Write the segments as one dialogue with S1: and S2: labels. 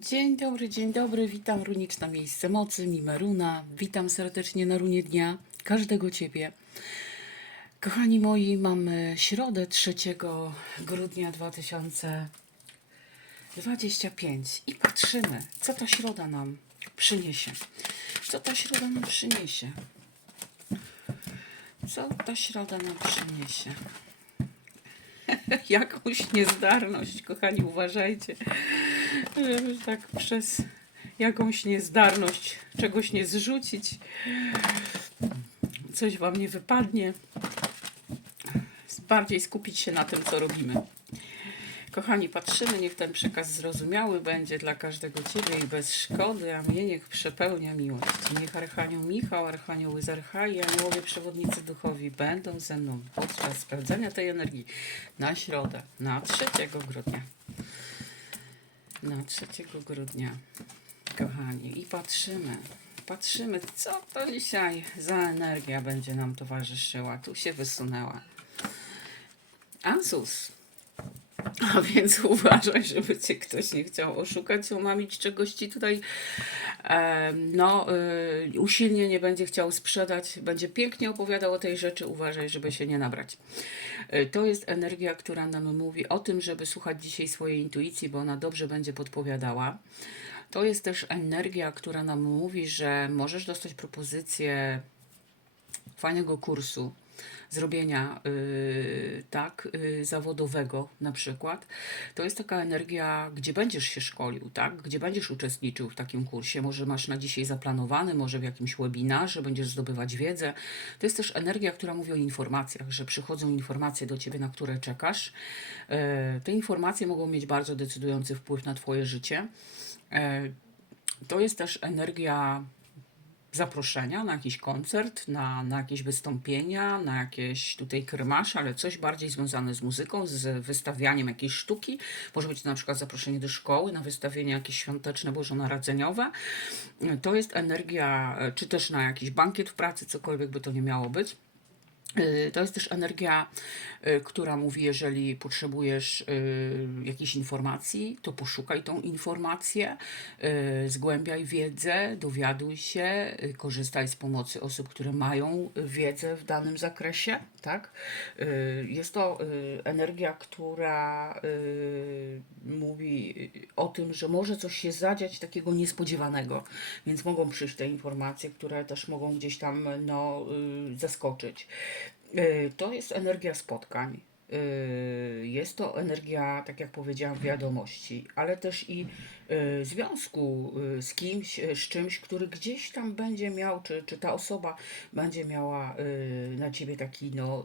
S1: Dzień dobry, dzień dobry, witam runiczne miejsce mocy, Mimeruna. Witam serdecznie na runie dnia każdego Ciebie. Kochani moi, mamy środę 3 grudnia 2025 i patrzymy, co ta środa nam przyniesie. Co ta środa nam przyniesie? Co ta środa nam przyniesie? Jakąś niezdarność, kochani, uważajcie żeby tak przez jakąś niezdarność czegoś nie zrzucić, coś wam nie wypadnie. Bardziej skupić się na tym, co robimy. Kochani, patrzymy, niech ten przekaz zrozumiały będzie dla każdego Ciebie i bez szkody, a mnie niech przepełnia miłość. Niech Archanioł Michał, Archanioły z Archai, aniołowie przewodnicy duchowi będą ze mną podczas sprawdzenia tej energii na środę, na 3 grudnia na 3 grudnia, kochani, i patrzymy, patrzymy, co to dzisiaj za energia będzie nam towarzyszyła. Tu się wysunęła. Asus. A więc uważaj, żeby cię ktoś nie chciał oszukać, omamić czegoś ci tutaj no, y, usilnie nie będzie chciał sprzedać, będzie pięknie opowiadał o tej rzeczy, uważaj, żeby się nie nabrać. Y, to jest energia, która nam mówi o tym, żeby słuchać dzisiaj swojej intuicji, bo ona dobrze będzie podpowiadała. To jest też energia, która nam mówi, że możesz dostać propozycję fajnego kursu, zrobienia yy, tak, yy, zawodowego na przykład, to jest taka energia, gdzie będziesz się szkolił, tak, gdzie będziesz uczestniczył w takim kursie, może masz na dzisiaj zaplanowany, może w jakimś webinarze będziesz zdobywać wiedzę. To jest też energia, która mówi o informacjach, że przychodzą informacje do ciebie, na które czekasz. Yy, te informacje mogą mieć bardzo decydujący wpływ na twoje życie. Yy, to jest też energia zaproszenia na jakiś koncert, na, na jakieś wystąpienia, na jakieś tutaj krymasze, ale coś bardziej związane z muzyką, z wystawianiem jakiejś sztuki. Może być to na przykład zaproszenie do szkoły na wystawienie jakieś świąteczne, bożonarodzeniowe. To jest energia, czy też na jakiś bankiet w pracy, cokolwiek by to nie miało być. Y, To jest też energia, y, która mówi, jeżeli potrzebujesz y, jakiejś informacji, to poszukaj tą informację, zgłębiaj wiedzę, dowiaduj się, korzystaj z pomocy osób, które mają wiedzę w danym zakresie, tak? Jest to energia, która mówi o tym, że może coś się zadziać takiego niespodziewanego, więc mogą przyjść te informacje, które też mogą gdzieś tam no, zaskoczyć. Y, To jest energia spotkań. Y, Jest to energia, tak jak powiedziałam, wiadomości, ale też i y, związku z kimś, z czymś, który gdzieś tam będzie miał, czy, czy ta osoba będzie miała na ciebie taki no,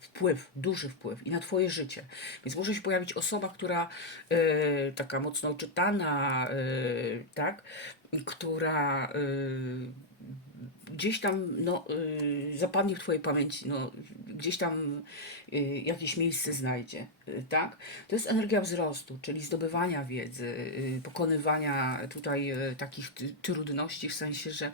S1: wpływ, duży wpływ i na twoje życie. Więc może się pojawić osoba, która taka mocno czytana, tak, która gdzieś tam no, y, zapadnie w Twojej pamięci, no, gdzieś tam y, jakieś miejsce znajdzie, y, tak? To jest energia wzrostu, czyli zdobywania wiedzy, pokonywania tutaj takich trudności, w sensie, że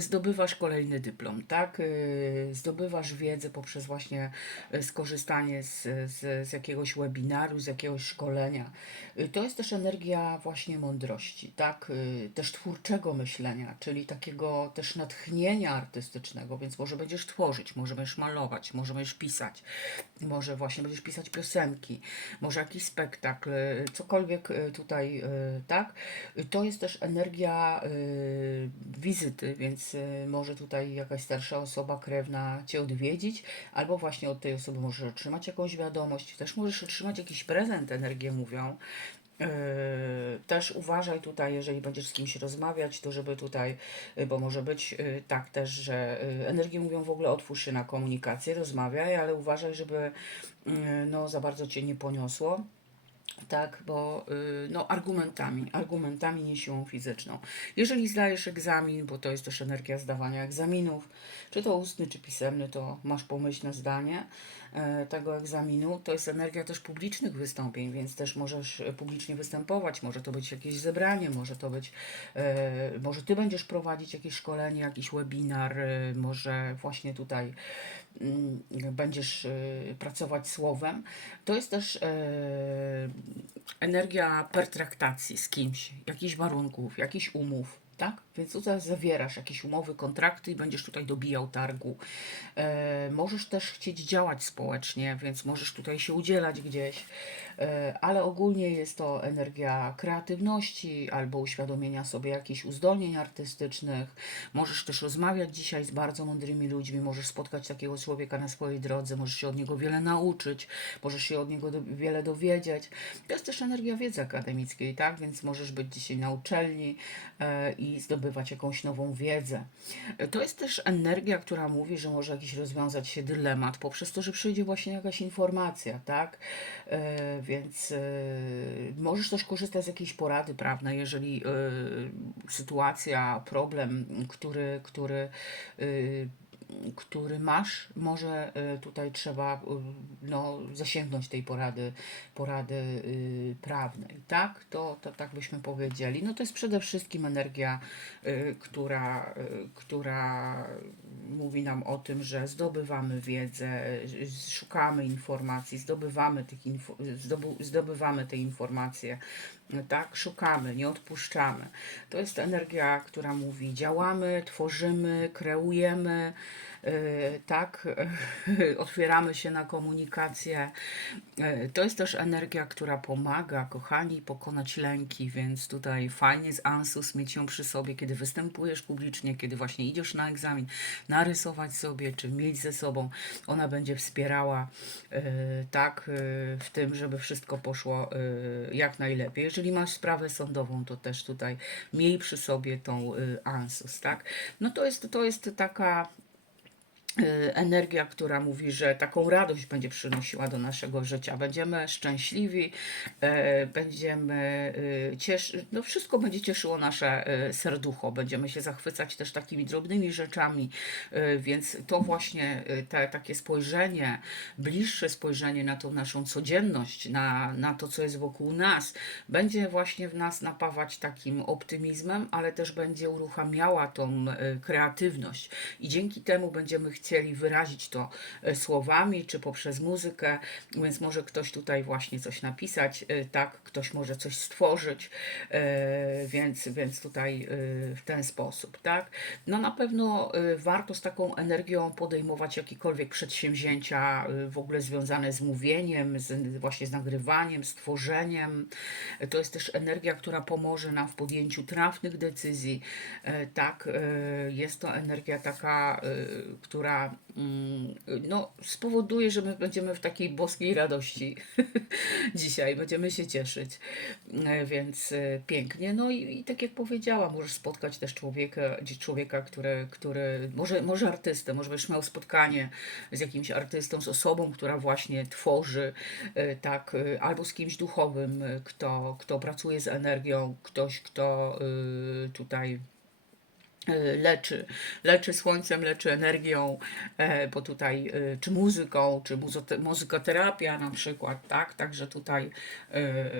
S1: zdobywasz kolejny dyplom, tak? Y, Zdobywasz wiedzę poprzez właśnie y, skorzystanie z, z, z jakiegoś webinaru, z jakiegoś szkolenia. Y, To jest też energia właśnie mądrości, tak? Też twórczego myślenia, czyli takiego też natchnienia artystycznego, więc może będziesz tworzyć, może będziesz malować, może będziesz pisać, może właśnie będziesz pisać piosenki, może jakiś spektakl, cokolwiek tutaj, tak? To jest też energia wizyty, więc y, może tutaj jakaś starsza osoba krewna Cię odwiedzić, albo właśnie od tej osoby możesz otrzymać jakąś wiadomość, też możesz otrzymać jakiś prezent, energię mówią. Yy, Też uważaj tutaj, jeżeli będziesz z kimś rozmawiać, to żeby tutaj, yy, bo może być yy, tak też, że yy, energie mówią w ogóle otwórz się na komunikację, rozmawiaj, ale uważaj, żeby yy, no, za bardzo cię nie poniosło. Tak, bo y, no, argumentami, argumentami, nie siłą fizyczną. Jeżeli zdajesz egzamin, bo to jest też energia zdawania egzaminów, czy to ustny, czy pisemny, to masz pomyślne zdanie. E, tego egzaminu, to jest energia też publicznych wystąpień, więc też możesz e, publicznie występować, może to być jakieś zebranie, może to być, e, może ty będziesz prowadzić jakieś szkolenie, jakiś webinar, może właśnie tutaj mm, będziesz pracować słowem. To jest też energia pertraktacji z kimś, jakichś warunków, jakichś umów. Tak? Więc tutaj zawierasz jakieś umowy, kontrakty i będziesz tutaj dobijał targu. E, możesz też chcieć działać społecznie, więc możesz tutaj się udzielać gdzieś, e, ale ogólnie jest to energia kreatywności albo uświadomienia sobie jakichś uzdolnień artystycznych. Możesz też rozmawiać dzisiaj z bardzo mądrymi ludźmi, możesz spotkać takiego człowieka na swojej drodze, możesz się od niego wiele nauczyć, możesz się od niego do, wiele dowiedzieć. To jest też energia wiedzy akademickiej, tak? Więc możesz być dzisiaj na uczelni e, i zdobywać jakąś nową wiedzę. To jest też energia, która mówi, że może jakiś rozwiązać się dylemat poprzez to, że przyjdzie właśnie jakaś informacja, tak? E, Więc e, możesz też korzystać z jakiejś porady prawnej, jeżeli e, sytuacja, problem, który, który y, który masz, może y, tutaj trzeba y, no, zasięgnąć tej porady, porady y, prawnej, tak? To, to tak byśmy powiedzieli. No to jest przede wszystkim energia, która, która mówi nam o tym, że zdobywamy wiedzę, szukamy informacji, zdobywamy, tych info- zdobywamy te informacje, tak? Szukamy, nie odpuszczamy. To jest energia, która mówi działamy, tworzymy, kreujemy, tak? Otwieramy się na komunikację. Yy, To jest też energia, która pomaga, kochani, pokonać lęki, więc tutaj fajnie z Ansus mieć ją przy sobie, kiedy występujesz publicznie, kiedy właśnie idziesz na egzamin, narysować sobie, czy mieć ze sobą. Ona będzie wspierała yy, tak w tym, żeby wszystko poszło jak najlepiej. Jeżeli masz sprawę sądową, to też tutaj miej przy sobie tą Ansus, tak? No to jest, to jest taka y, energia, która mówi, że taką radość będzie przynosiła do naszego życia. Będziemy szczęśliwi, e, będziemy y, cieszy, no wszystko będzie cieszyło nasze serducho. Będziemy się zachwycać też takimi drobnymi rzeczami, więc to właśnie te, takie spojrzenie, bliższe spojrzenie na tą naszą codzienność, na, na to, co jest wokół nas, będzie właśnie w nas napawać takim optymizmem, ale też będzie uruchamiała tą kreatywność i dzięki temu będziemy chcieli wyrazić to e, słowami czy poprzez muzykę, więc może ktoś tutaj właśnie coś napisać, e, tak, ktoś może coś stworzyć, e, więc, więc tutaj w ten sposób, tak. No na pewno warto z taką energią podejmować jakiekolwiek przedsięwzięcia w ogóle związane z mówieniem, z, właśnie z nagrywaniem, z tworzeniem. To jest też energia, która pomoże nam w podjęciu trafnych decyzji, tak. Jest to energia taka, e, mm, no, spowoduje, że my będziemy w takiej boskiej radości dzisiaj, będziemy się cieszyć, E, więc e, pięknie. No i, i tak jak powiedziałam, możesz spotkać też człowieka, człowieka, który, który może, może artystę, może będziesz miał spotkanie z jakimś artystą, z osobą, która właśnie tworzy, e, tak, albo z kimś duchowym, kto, kto pracuje z energią, ktoś, kto tutaj leczy, leczy słońcem, leczy energią, e, bo tutaj, e, czy muzyką, czy muzykoterapia na przykład, tak, także tutaj e,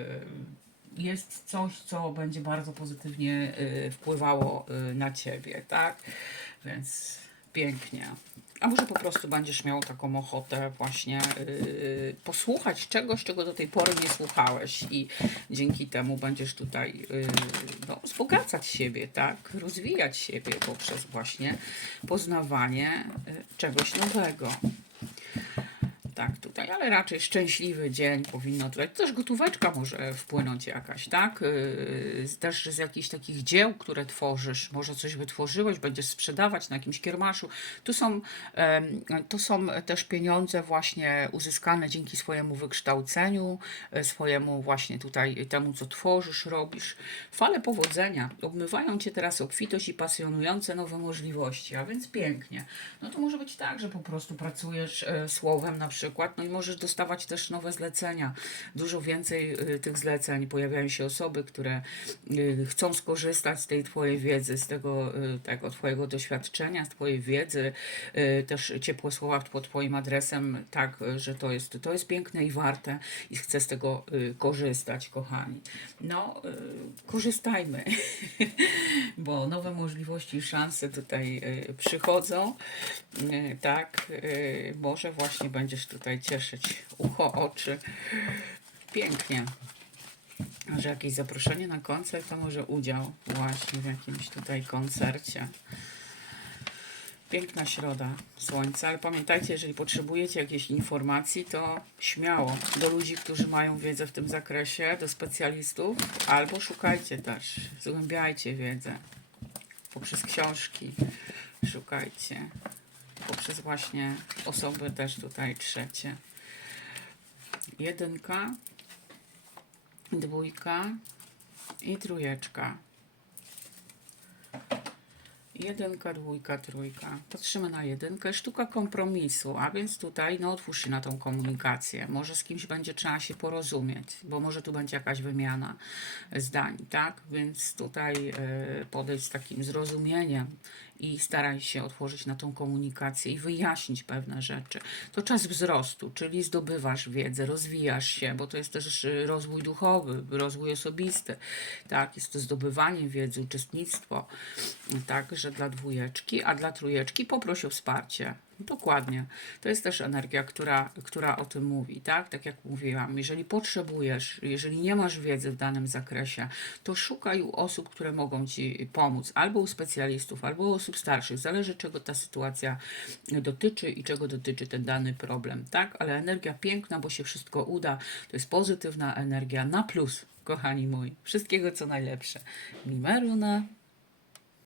S1: jest coś, co będzie bardzo pozytywnie e, wpływało e, na Ciebie, tak, więc pięknie. A może po prostu będziesz miał taką ochotę właśnie yy, posłuchać czegoś, czego do tej pory nie słuchałeś i dzięki temu będziesz tutaj yy, no, wzbogacać siebie, tak? Rozwijać siebie poprzez właśnie poznawanie yy, czegoś nowego. Tak, tutaj, ale raczej szczęśliwy dzień powinno tutaj. Też gotóweczka może wpłynąć jakaś, tak? Z- też z jakichś takich dzieł, które tworzysz, może coś wytworzyłeś, będziesz sprzedawać na jakimś kiermaszu. Tu są, to są też pieniądze właśnie uzyskane dzięki swojemu wykształceniu, e, swojemu właśnie tutaj temu, co tworzysz, robisz. Fale powodzenia obmywają Cię teraz obfitość i pasjonujące nowe możliwości, a więc pięknie. No to może być tak, że po prostu pracujesz e, słowem na przykład przykład. No i możesz dostawać też nowe zlecenia. Dużo więcej y, tych zleceń. Pojawiają się osoby, które y, chcą skorzystać z tej Twojej wiedzy, z tego, y, tego Twojego doświadczenia, z Twojej wiedzy. Też ciepłe słowa pod Twoim adresem, tak, że to jest, to jest piękne i warte i chcę z tego korzystać, kochani. No, korzystajmy, bo nowe możliwości i szanse tutaj przychodzą. Tak, może właśnie będziesz tutaj cieszyć ucho, oczy. Pięknie. A że jakieś zaproszenie na koncert, to może udział właśnie w jakimś tutaj koncercie. Piękna środa słońca, ale pamiętajcie, jeżeli potrzebujecie jakiejś informacji, to śmiało do ludzi, którzy mają wiedzę w tym zakresie, do specjalistów, albo szukajcie też, zgłębiajcie wiedzę poprzez książki, szukajcie poprzez właśnie osoby też tutaj trzecie. Jedynka, dwójka i trójeczka. Jedynka, dwójka, trójka. Patrzymy na jedynkę. Sztuka kompromisu, a więc tutaj no, otwórz się na tą komunikację. Może z kimś będzie trzeba się porozumieć, bo może tu będzie jakaś wymiana zdań, tak? Więc tutaj e, podejść z takim zrozumieniem i staraj się otworzyć na tą komunikację i wyjaśnić pewne rzeczy. To czas wzrostu, czyli zdobywasz wiedzę, rozwijasz się, bo to jest też y, rozwój duchowy, rozwój osobisty, tak, jest to zdobywanie wiedzy, uczestnictwo, także dla dwójeczki, a dla trójeczki poproś o wsparcie. Dokładnie. To jest też energia, która, która o tym mówi, tak? Tak jak mówiłam, jeżeli potrzebujesz, jeżeli nie masz wiedzy w danym zakresie, to szukaj u osób, które mogą ci pomóc, albo u specjalistów, albo u osób starszych. Zależy, czego ta sytuacja dotyczy i czego dotyczy ten dany problem, tak? Ale energia piękna, bo się wszystko uda. To jest pozytywna energia na plus, kochani moi. Wszystkiego, co najlepsze. Mimeruna.